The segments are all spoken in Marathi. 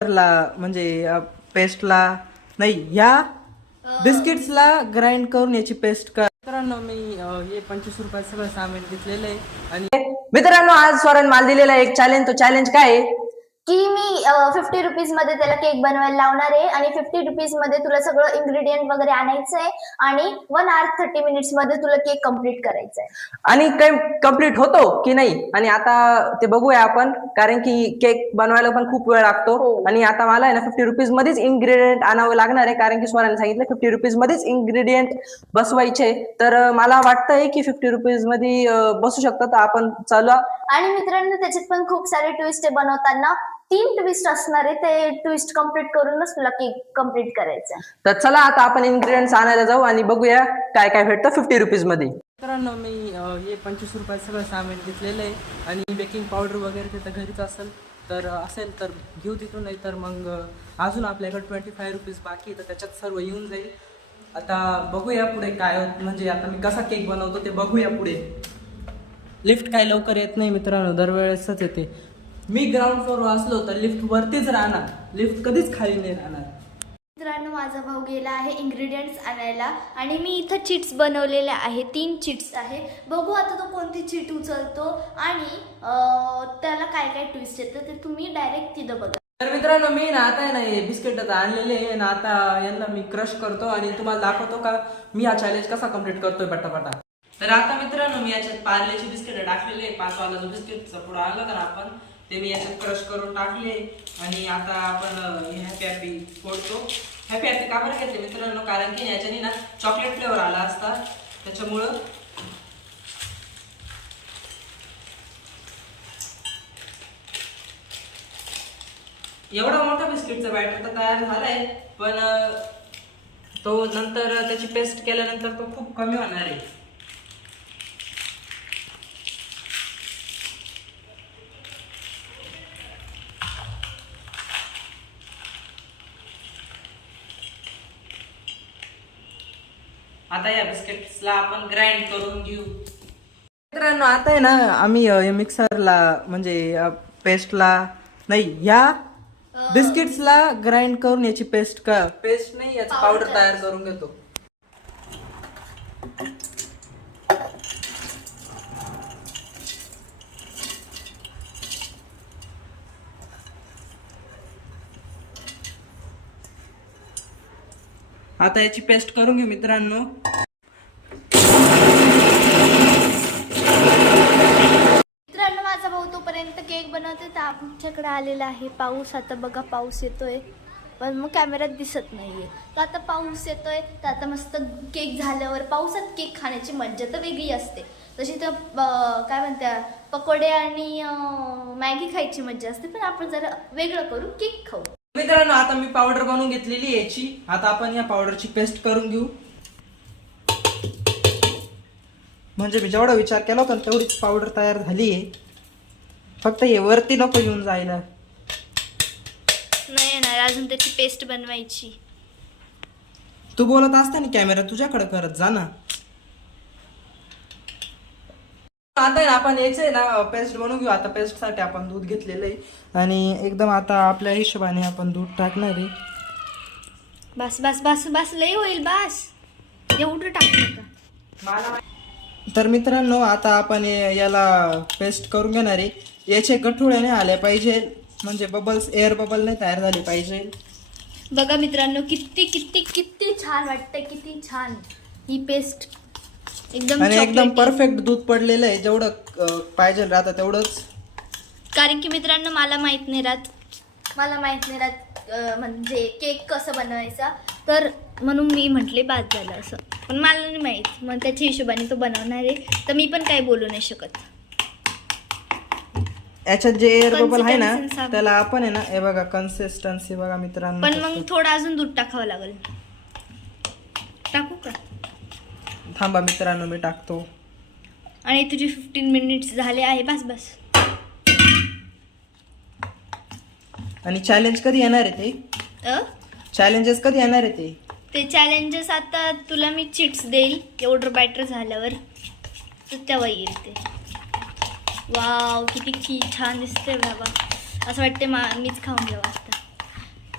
ला म्हणजे पेस्टला नाही ह्या बिस्किट्सला ग्राइंड करून याची पेस्ट कर. मित्रांनो मी हे 25 रुपयात सगळं सामान घेतलेलं आहे. आणि मित्रांनो आज स्वरण माल दिलेला एक चॅलेंज. तो चॅलेंज काय आहे की मी 50 रुपीज मध्ये त्याला केक बनवायला लावणार आहे आणि 50 रुपीज मध्ये तुला सगळं इन्ग्रेडियंट वगैरे आणायचं आहे आणि 1 hour 30 minutes मध्ये तुला केक कम्प्लीट करायचा आहे. आणि काही कम्प्लीट होतो की नाही आणि आता ते बघूया आपण, कारण की केक बनवायला पण खूप वेळ लागतो. आणि आता मला आहे ना 50 रुपीज मध्येच इन्ग्रेडियंट आणावं लागणार आहे, कारण की स्वराने सांगितलं 50 रुपीज मध्येच इन्ग्रेडियंट बसवायचे. तर मला वाटतंय की 50 रुपीज मध्ये बसू शकतात. आपण चला. आणि मित्रांनो त्याच्यात पण खूप सारे ट्विस्ट आहे. बनवताना 3 ट्विस्ट असणार आहे. ते ट्विस्ट कम्प्लीट करूनच तुला केक कम्प्लीट करायचा आहे. तर चला आता आपण इन्ग्रेडियंट्स आणायला जाऊ आणि बघूया काय काय भेटतं 50 रुपीज मध्ये. मित्रांनो मी हे 25 रुपयात सगळं सामान घेतलेलं आहे. आणि बेकिंग पावडर वगैरे तिथं घरीच असेल तर घेऊ तिथून, नाही तर मग अजून आपल्याकडे 25 रुपीज बाकी आहे, तर त्याच्यात सर्व येऊन जाईल. आता बघूया पुढे काय होत, म्हणजे आता मी कसा केक बनवतो ते बघूया पुढे. लिफ्ट काय लवकर येत नाही मित्रांनो, दरवेळेसच येते. मी ग्राउंड फ्लोअर असलो तर लिफ्ट वरतीच राहणार, लिफ्ट कधीच खाली नाही राहणार. मित्रांनो माझा भाऊ गेला आहे इंग्रेडियंट्स आणायला आणि मी इथं चिट्स बनवलेल्या आहे. 3 चिट्स आहे. बघू आता तो कोणती चिट उचलतो आणि त्याला काय काय ट्विस्ट येतं ते तुम्ही डायरेक्ट तिथं बघा. तर मित्रांनो मी ना आता आहे ना हे बिस्किट आता आणलेले आहे ना, आता यांना मी क्रश करतो आणि तुम्हाला दाखवतो का मी हा चॅलेंज कसा कम्प्लीट करतोय पटापटा. तर आता मित्रांनो मी याच्यात पार्लेची बिस्किट टाकलेले आहे. 5 वाला जो बिस्किटचा पुढं आणला तर आपण ते मी याच्यात क्रश करून टाकले. आणि आता आपण हॅपी हॅपी फोडतो. हॅपी हॅपी का बरं घेतले मित्रांनो, कारण की याच्याने ना चॉकलेट फ्लेवर आला असता, त्याच्यामुळं एवढा मोठा बिस्किटचा बॅटर तर तयार झालाय, पण तो नंतर त्याची पेस्ट केल्यानंतर तो खूप कमी होणार आहे. आता या बिस्किट्सला आपण ग्राइंड करून घेऊ. मित्रांनो आता आहे ना आम्ही मिक्सरला म्हणजे पेस्टला नाही ह्या बिस्किट्सला ग्राइंड करून याची पेस्ट नाही याची पावडर तयार करून घेतो. आता याची पेस्ट करून घेऊ मित्रांनो. मित्रांनो माझा भाऊ तोपर्यंत केक बनवते तर आमच्याकडे आलेला आहे पाऊस. आता बघा पाऊस येतोय पण मग कॅमेऱ्यात दिसत नाहीये. तर आता पाऊस येतोय तर आता मस्त केक झाल्यावर पावसात केक खाण्याची मज्जा तर वेगळी असते. तशी तर काय म्हणतात पकोडे आणि मॅगी खायची मज्जा असते, पण आपण जरा वेगळं करू, केक खाऊ. मित्रांनो आता मी पावडर बनवून घेतलेली याची. आता आपण या पावडरची पेस्ट करून घेऊ. म्हणजे मी जेवढा विचार केला होता तेवढीच पावडर तयार झाली आहे. फक्त हे वरती नको येऊन जायला. नाही येणार, अजून त्याची पेस्ट बनवायची. तू बोलत असताना कॅमेरा तुझ्याकडे करत जा ना. आता आपण याचे ना पेस्ट बनवून घेऊ. आता पेस्ट साठी आपण दूध घेतलेलं आहे आणि एकदम आता आपल्या हिशोबाने आपण दूध टाकणार आहे. बस बस बस बस लई होईल, बस एवढं टाकलं का. तर मित्रांनो आता आपण याला पेस्ट करून घेणार आहे. याचे गठुळे नाही आले पाहिजे, म्हणजे बबल्स एअर बबल नाही तयार झाले पाहिजे. बघा मित्रांनो किती किती किती छान वाटतंय, किती छान ही पेस्ट. एकदम आणि एकदम chocolatey. परफेक्ट दूध पडलेलं आहे, जेवढं पाहिजे राहतं तेवढंच. कारण की मित्रांनो मला माहित नाही राहत म्हणजे केक कसं बनवायचा, तर म्हणून मी म्हटले बाद झालं असं, पण मला नाही माहित. मग त्याच्या हिशोबाने तो बनवणार आहे, तर मी पण काही बोलू नाही शकत. याच्यात जे एअर बबल आहे ना Consistency त्याला आपण आहे ना हे बघा कन्सिस्टन्सी बघा मित्रांनो. पण मग थोडं अजून दूध टाकावं लागेल. टाकू का? थांबा मित्रांनो मी टाकतो. आणि तुझे 15 मिनिट्स झाले आहे. बस बस. आणि चॅलेंज कधी येणार आहे ते? चॅलेंजेस कधी येणार आहे ते चॅलेंजेस आता तुला मी चिट्स देईल एवढं बॅटर झाल्यावर, तर तेव्हा येईल ते. वाव किती छान दिसते बाबा. असं वाटते मीच खाऊन घ्यावं आता.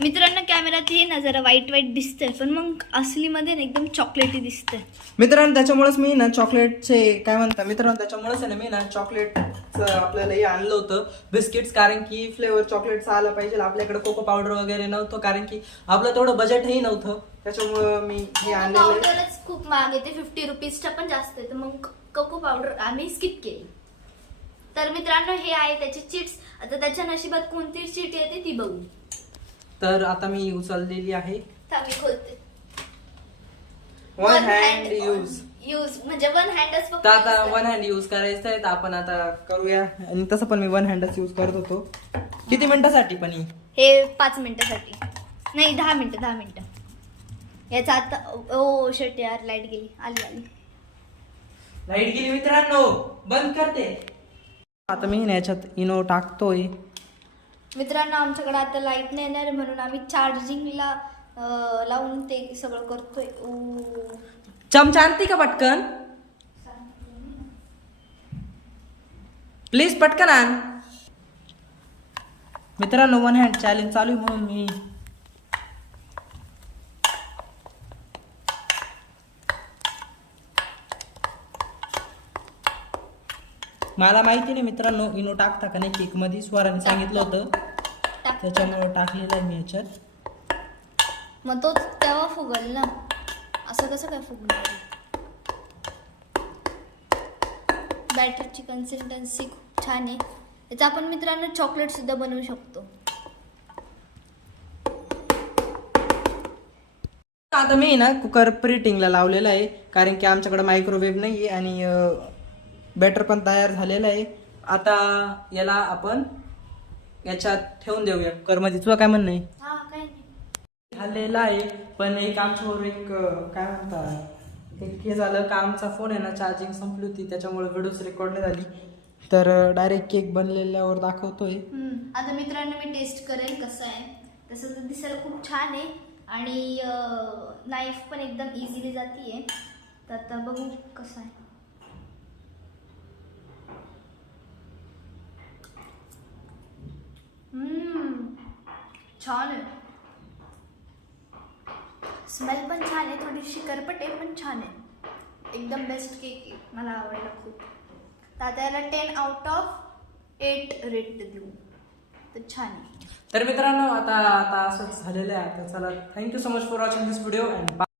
मित्रांनो कॅमेरात हे ना जरा वाईट वाईट दिसतंय, पण मग असलीमध्ये ना एकदम चॉकलेटी दिसतंय. मित्रांनो त्याच्यामुळेच मी ना चॉकलेटचे काय म्हणता मित्रांनो त्याच्यामुळेच आहे ना मी ना चॉकलेटचं आपल्याला हे आणलं होतं बिस्किट्स, कारण की फ्लेवर चॉकलेटचं आलं पाहिजे. आपल्याकडे कोको पावडर वगैरे नव्हतं, कारण की आपलं तेवढं बजेटही नव्हतं, त्याच्यामुळं मी हे आणलेलं आहे. पावडरच खूप महाग येते, 50 रुपीजच्या पण जास्त आहे, तर मग कोको पावडर आम्ही स्किप केली. तर मित्रांनो हे आहे त्याचे चिट्स. आता त्याच्या नशिबात कोणती चिट येते ती बघू. तर आता मी उचललेली आहे. तर मी खोलते. One hand use. म्हणजे वन हँडच फक्त तर आता use वन हँड यूज करायचं आहे, तर आपण आता करूया. आणि तसं पण मी वन हँडच यूज करत होतो. किती मिनिटासाठी पण ही? हे 5 मिनिटासाठी नाही, 10 मिनिटं 10 मिनिटं. याचा आता ओ शेट यार, लाईट गेली. आली. लाईट गेली मित्रांनो, बंद करते. आता मी ना याच्यात इनो टाकतोय. मित्रांनो आमच्याकडे आता लाईट नाही येणार, म्हणून आम्ही चार्जिंगला लावून ते सगळं करतोय. चमचा आणते का पटकन? प्लीज पटकन आण. मित्रांनो वन हँड चॅलेंज चालू आहे म्हणून मी मला माहिती नाही मित्रांनो इनो टाकता का नाही केक मध्ये. स्वराने सांगितलं होतं त्याच्यामुळे टाकलेलं आहे मी याच्यात. मग तो तेव्हा फुगल ना, असं कसं काय फुगणार. बॅटरची कन्सिस्टन्सी खूप छान आहे. याचा आपण मित्रांनो चॉकलेट सुद्धा बनवू शकतो. आता मी ना कुकर प्रीटिंगला लावलेलं आहे, कारण की आमच्याकडे मायक्रोवेव्ह नाही आहे आणि बॅटर पण तयार झालेलं आहे. आता याला आपण याच्यात ठेवून देऊया कुकरमध्ये. तुला काय म्हणणं आहे? हा काय नाही झालेला आहे, पण एक आमच्यावर एक काय म्हणतात एक हे झालं का, आमचा फोन आहे ना चार्जिंग संपली होती, त्याच्यामुळे व्हिडिओज रेकॉर्ड नाही झाली. तर डायरेक्ट केक बनलेल्यावर दाखवतोय. आता मित्रांनो मी टेस्ट करेल कसं आहे. तसं तर दिसायला खूप छान आहे आणि नाईफ पण एकदम इझिली जातीये. तर आता बघू कसं आहे. छान आहे. स्मेल पण छान आहे, थोडीशी करपट आहे पण छान आहे. एकदम बेस्ट केक आहे, मला आवडला खूप. तर आता याला 10/8 रेट देऊ. तर छान आहे. तर मित्रांनो आता असंच झालेलं आहे. आता चला, thank you so much for watching this video and